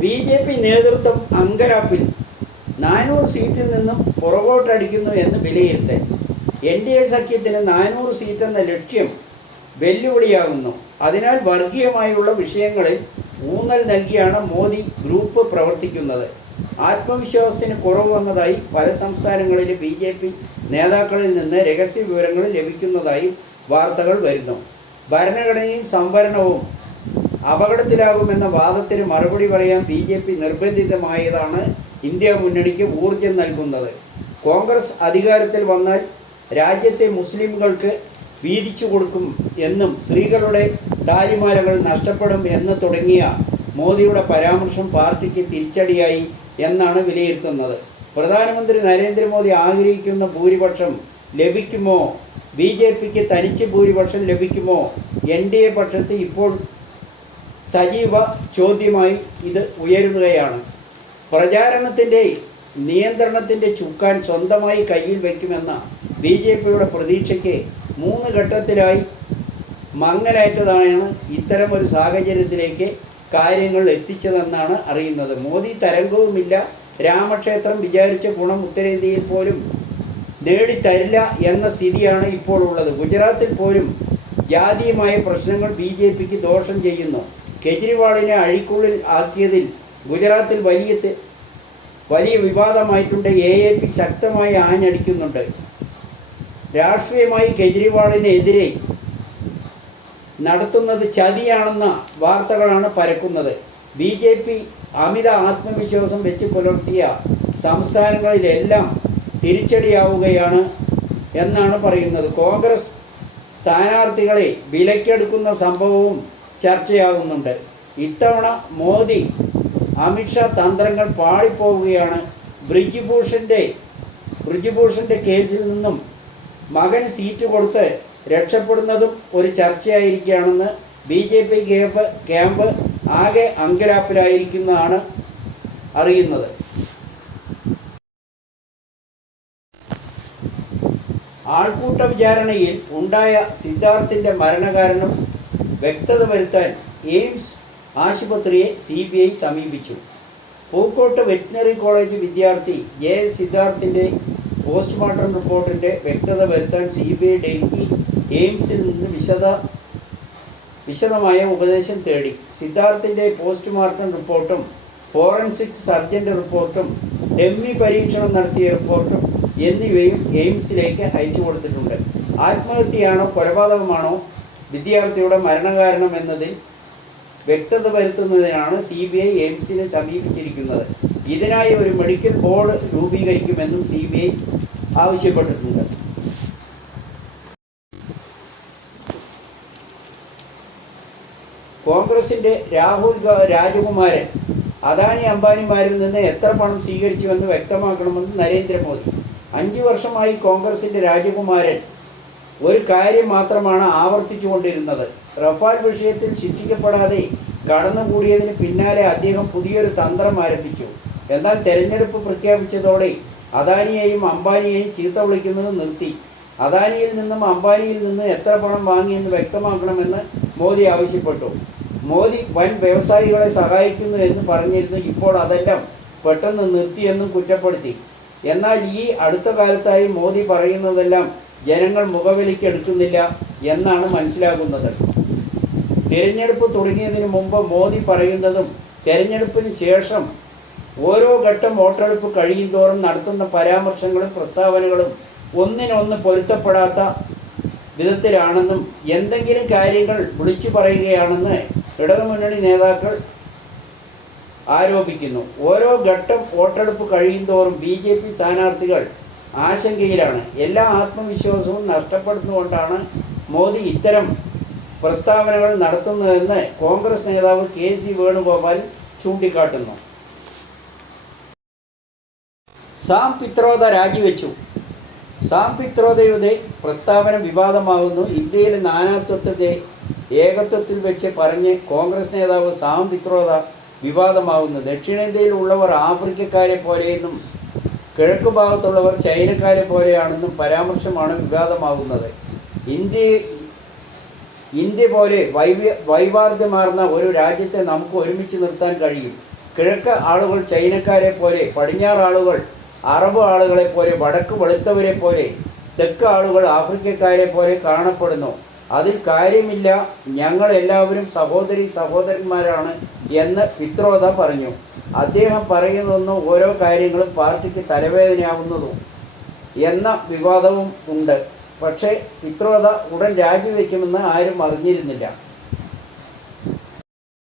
BJP. നേതൃത്വം അങ്കലാപ്പിൽ 400 സീറ്റിൽ നിന്നും പുറകോട്ടടിക്കുന്നു എന്ന് വിലയിരുത്തൽ. എൻ.ഡി.എ സഖ്യത്തിന് 400 സീറ്റെന്ന ലക്ഷ്യം വെല്ലുവിളിയാകുന്നു. അതിനാൽ വർഗീയമായുള്ള വിഷയങ്ങളിൽ ഊന്നൽ നൽകിയാണ് മോദി ഗ്രൂപ്പ് പ്രവർത്തിക്കുന്നത്. ആത്മവിശ്വാസത്തിന് കുറവ് വന്നതായി പല സംസ്ഥാനങ്ങളിലെ ബി.ജെ.പി. നേതാക്കളിൽ നിന്ന് രഹസ്യ വിവരങ്ങൾ ലഭിക്കുന്നതായി വാർത്തകൾ വരുന്നു. ഭരണഘടനയും സംവരണവും അപകടത്തിലാകുമെന്ന വാദത്തിന് മറുപടി പറയാൻ ബി.ജെ.പി. നിർബന്ധിതമായതാണ് ഇന്ത്യ മുന്നണിക്ക് ഊർജം നൽകുന്നത്. കോൺഗ്രസ് അധികാരത്തിൽ വന്നാൽ രാജ്യത്തെ മുസ്ലിംകൾക്ക് വീതിച്ചു കൊടുക്കും എന്നും സ്ത്രീകളുടെ താലിമാലകൾ നഷ്ടപ്പെടും എന്ന് തുടങ്ങിയ മോദിയുടെ പരാമർശം പാർട്ടിക്ക് തിരിച്ചടിയായി എന്നാണ് വിലയിരുത്തുന്നത്. പ്രധാനമന്ത്രി നരേന്ദ്രമോദി ആഗ്രഹിക്കുന്ന ഭൂരിപക്ഷം ലഭിക്കുമോ? ബി.ജെ.പിക്ക് തനിച്ച് ഭൂരിപക്ഷം ലഭിക്കുമോ? എൻ.ഡി.എ പക്ഷത്ത് ഇപ്പോൾ സജീവ ചോദ്യമായി ഇത് ഉയരുകയാണ്. പ്രചാരണത്തിൻ്റെ നിയന്ത്രണത്തിൻ്റെ ചുക്കാൻ സ്വന്തമായി കയ്യിൽ വയ്ക്കുമെന്ന ബി.ജെ.പിയുടെ പ്രതീക്ഷയ്ക്ക് 3 ഘട്ടത്തിലായി മങ്ങലേറ്റതാണ് ഇത്തരമൊരു സാഹചര്യത്തിലേക്ക് കാര്യങ്ങൾ എത്തിച്ചതെന്നാണ് അറിയുന്നത്. മോദി തരംഗവുമില്ല. രാമക്ഷേത്രം വിചാരിച്ച ഗുണം ഉത്തരേന്ത്യയിൽ പോലും നേടിത്തരില്ല എന്ന സ്ഥിതിയാണ് ഇപ്പോൾ ഉള്ളത്. ഗുജറാത്തിൽ പോലും ജാതീയമായ പ്രശ്നങ്ങൾ ബി.ജെ.പിക്ക് ദോഷം ചെയ്യുന്നു. കെജ്രിവാളിനെ അഴിക്കുള്ളിൽ ആക്കിയതിൽ ഗുജറാത്തിൽ വലിയ വിവാദമായിട്ടുണ്ട്. എ.എ.പി. ശക്തമായി ആഞ്ഞടിക്കുന്നുണ്ട്. രാഷ്ട്രീയമായി കെജ്രിവാളിനെതിരെ നടത്തുന്നത് ചതിയാണെന്ന വാർത്തകളാണ് പരക്കുന്നത്. ബി.ജെ.പി. അമിത ആത്മവിശ്വാസം വെച്ച് പുലർത്തിയ സംസ്ഥാനങ്ങളിലെല്ലാം തിരിച്ചടിയാവുകയാണ് എന്നാണ് പറയുന്നത്. കോൺഗ്രസ് സ്ഥാനാർത്ഥികളെ വിലക്കെടുക്കുന്ന സംഭവവും ചർച്ചയാകുന്നുണ്ട്. ഇത്തവണ മോദി അമിത്ഷാ തന്ത്രങ്ങൾ പാളിപ്പോവുകയാണ്. ബ്രിജ്ഭൂഷൻ്റെ കേസിൽ നിന്നും മകൻ സീറ്റ് കൊടുത്ത് രക്ഷപ്പെടുന്നതും ഒരു ചർച്ചയായിരിക്കുകയാണെന്ന് ബി.ജെ.പി. ക്യാമ്പ് ആകെ അങ്കലാപ്പിലായിരിക്കുന്നതാണ് അറിയുന്നത്. ആൾക്കൂട്ട വിചാരണയിൽ ഉണ്ടായ സിദ്ധാർത്ഥിൻ്റെ മരണകാരണം വ്യക്തത വരുത്താൻ എയിംസ് ആശുപത്രിയെ CBI സമീപിച്ചു. പൂക്കോട്ട് വെറ്റിനറി കോളേജ് വിദ്യാർത്ഥി ജെ.എസ്. സിദ്ധാർത്ഥിൻ്റെ പോസ്റ്റ്മോർട്ടം റിപ്പോർട്ടിൻ്റെ വ്യക്തത വരുത്താൻ CBI ഡൽഹി എയിംസിൽ നിന്ന് വിശദമായ ഉപദേശം തേടി. സിദ്ധാർത്ഥിൻ്റെ പോസ്റ്റ്മോർട്ടം റിപ്പോർട്ടും ഫോറൻസിക് സർജൻ്റെ റിപ്പോർട്ടും ഡെമ്മി പരീക്ഷണം നടത്തിയ റിപ്പോർട്ടും എന്നിവയും എയിംസിലേക്ക് അയച്ചു കൊടുത്തിട്ടുണ്ട്. ആത്മഹത്യയാണോ കൊലപാതകമാണോ വിദ്യാർത്ഥിയുടെ മരണകാരണം എന്നതിൽ വ്യക്തത വരുത്തുന്നതിനാണ് CBI എയിംസിനെ സമീപിച്ചിരിക്കുന്നത്. ഇതിനായി ഒരു മെഡിക്കൽ ബോർഡ് രൂപീകരിക്കുമെന്നും CBI ആവശ്യപ്പെട്ടിട്ടുണ്ട്. കോൺഗ്രസിൻ്റെ രാജകുമാരൻ അദാനി അംബാനിമാരിൽ നിന്ന് എത്ര പണം സ്വീകരിച്ചുവെന്ന് വ്യക്തമാക്കണമെന്ന് നരേന്ദ്രമോദി. 5 വർഷമായി കോൺഗ്രസിൻ്റെ രാജകുമാരൻ ഒരു കാര്യം മാത്രമാണ് ആവർത്തിച്ചുകൊണ്ടിരുന്നത്. റഫാൽ വിഷയത്തിൽ ശിക്ഷിക്കപ്പെടാതെ കടന്നുകൂടിയതിന് പിന്നാലെ അദ്ദേഹം പുതിയൊരു തന്ത്രം ആരംഭിച്ചു. എന്നാൽ തെരഞ്ഞെടുപ്പ് പ്രഖ്യാപിച്ചതോടെ അദാനിയെയും അംബാനിയെയും ചീത്ത വിളിക്കുന്നത് നിർത്തി. അദാനിയിൽ നിന്നും അംബാനിയിൽ നിന്നും എത്ര പണം വാങ്ങിയെന്ന് വ്യക്തമാക്കണമെന്ന് മോദി ആവശ്യപ്പെട്ടു. മോദി വൻ വ്യവസായികളെ സഹായിക്കുന്നു എന്ന് പറഞ്ഞിരുന്നു. ഇപ്പോൾ അതെല്ലാം പെട്ടെന്ന് നിർത്തിയെന്നും കുറ്റപ്പെടുത്തി. എന്നാൽ ഈ അടുത്ത കാലത്തായി മോദി പറയുന്നതെല്ലാം ജനങ്ങൾ മുഖവിലയ്ക്കെടുക്കുന്നില്ല എന്നാണ് മനസ്സിലാകുന്നത്. തിരഞ്ഞെടുപ്പ് തുടങ്ങിയതിന് മുമ്പ് മോദി പറയുന്നതും തിരഞ്ഞെടുപ്പിന് ശേഷം ഓരോ ഘട്ടം വോട്ടെടുപ്പ് കഴിയുന്തോറും നടത്തുന്ന പരാമർശങ്ങളും പ്രസ്താവനകളും ഒന്നിനൊന്ന് പൊരുത്തപ്പെടാത്ത വിധത്തിലാണെന്നും എന്തെങ്കിലും കാര്യങ്ങൾ വിളിച്ചു പറയുകയാണെന്ന് ഇടതുമുന്നണി നേതാക്കൾ ആരോപിക്കുന്നു. ഓരോ ഘട്ടം വോട്ടെടുപ്പ് കഴിയുന്തോറും ബി.ജെ.പി. സ്ഥാനാർത്ഥികൾ ആശങ്കയിലാണ്. എല്ലാ ആത്മവിശ്വാസവും നഷ്ടപ്പെടുന്നുകൊണ്ടാണ് മോദി ഇത്തരം പ്രസ്താവനകൾ നടത്തുന്നതെന്ന് കോൺഗ്രസ് നേതാവ് K.C. വേണുഗോപാൽ ചൂണ്ടിക്കാട്ടുന്നു. സാം പിത്രോദ രാജിവെച്ചു. സാം പിത്രോദയുടെ പ്രസ്താവന വിവാദമാകുന്നു. ഇന്ത്യയിലെ നാനാത്വത്തെ ഏകത്വത്തിൽ വെച്ച് പറഞ്ഞ് കോൺഗ്രസ് നേതാവ് സാം പിത്രോദ വിവാദമാകുന്നു. ദക്ഷിണേന്ത്യയിൽ ഉള്ളവർ ആഫ്രിക്കക്കാരെ പോലെയെന്നും കിഴക്ക് ഭാഗത്തുള്ളവർ ചൈനക്കാരെ പോലെയാണെന്നും പരാമർശമാണ് വിവാദമാകുന്നത്. ഇന്ത്യ പോലെ വൈവാർദ്യമാർന്ന ഒരു രാജ്യത്തെ നമുക്ക് ഒരുമിച്ച് നിർത്താൻ കഴിയും. കിഴക്ക് ആളുകൾ ചൈനക്കാരെ പോലെ, പടിഞ്ഞാറ് ആളുകൾ അറബ് ആളുകളെ പോലെ, വടക്ക് വെളുത്തവരെ പോലെ, തെക്ക് ആളുകൾ ആഫ്രിക്കക്കാരെ പോലെ കാണപ്പെടുന്നു. അതിൽ കാര്യമില്ല, ഞങ്ങൾ എല്ലാവരും സഹോദരന്മാരാണ് എന്ന് പിത്രോദ പറഞ്ഞു. അദ്ദേഹം പറയുന്നതൊന്നും ഓരോ കാര്യങ്ങളും പാർട്ടിക്ക് തലവേദനയാവുന്നതും എന്ന വിവാദവും ഉണ്ട്. പക്ഷേ പിത്രോദ ഉടൻ രാജിവെക്കുമെന്ന് ആരും അറിഞ്ഞിരുന്നില്ല.